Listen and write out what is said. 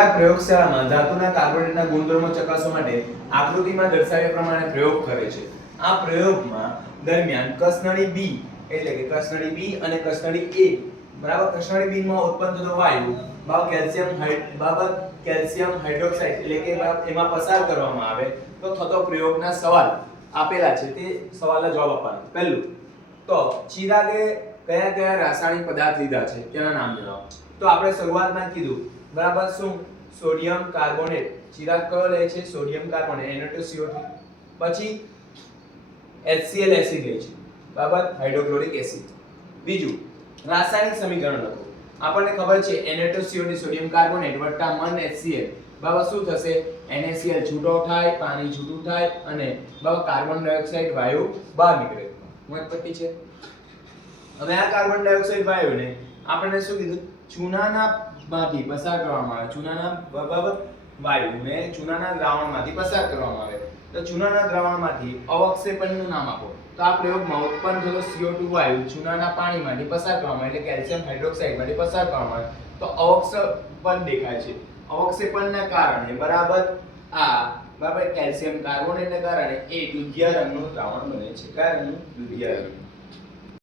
આ પ્રયોગશાળામાં ધાતુના કાર્બોનેટના ગુણધર્મો ચકાસવા માટે આકૃતિમાં દર્શાવ્યા પ્રમાણે પ્રયોગ કરે છે. આ પ્રયોગમાં દરમિયાન કસનળી B એટલે કે કસનળી B અને કસનળી A બરાબર કસનળી B માં ઉત્પન્ન થતો વાયુ કેલ્શિયમ હાઇડ્રોક્સાઇડ એટલે કે એમાં પસાર કરવામાં આવે તો થતો પ્રયોગના સવાલ આપેલા છે. તે સવાલનો જવાબ આપવાનો. પહેલું તો ચિરાગે કયા કયા રાસાયણિક પદાર્થ લીધા છે તેના નામ જણાવો. તો આપણે શરૂઆતમાં કીધું બરાબર શું સોડિયમ કાર્બોનેટ. ચિરાગ કયો લે છે? Sodium carbonate Na2CO3. પછી HCl એસિડ લે છે બરાબર હાઇડ્રોક્લોરિક એસિડ. બીજું રાસાયણિક સમીકરણ લખો. આપણને ખબર છે Na2CO3 સોડિયમ કાર્બોનેટ વત્તા HCl બરાબર શું થશે? NaCl છૂટો થાય, પાણી છૂટું થાય અને બરાબર કાર્બન ડાયોક્સાઇડ વાયુ બહાર નીકળે. મતપટ્ટી છે. હવે આ કાર્બન ડાયોક્સાઇડ વાયુને આપણે શું કીધું? ચૂનાના માંથી પસાર કરવામાં આવે. ચૂનાના બરાબર વાયુને ચૂનાના દ્રાવણમાંથી પસાર કરવામાં આવે. તો ચૂનાના દ્રાવણમાંથી અવક્ષેપણનું નામ આપો. તો આ પ્રયોગમાં ઉત્પન્ન થતો CO2 વાયુ ચૂનાના પાણીમાંથી પસાર કરવામાં આવે એટલે કેલ્શિયમ હાઇડ્રોક્સાઇડમાંથી પસાર કરવામાં આવે તો અવક્ષેપણ દેખાય છે. અવક્ષેપણના કારણે બરાબર કેલ્શિયમ કાર્બોનેટને કારણે એ દુધિયા રંગનું દ્રાવણ બને છે. કયા રંગનું? દુધિયા રંગ.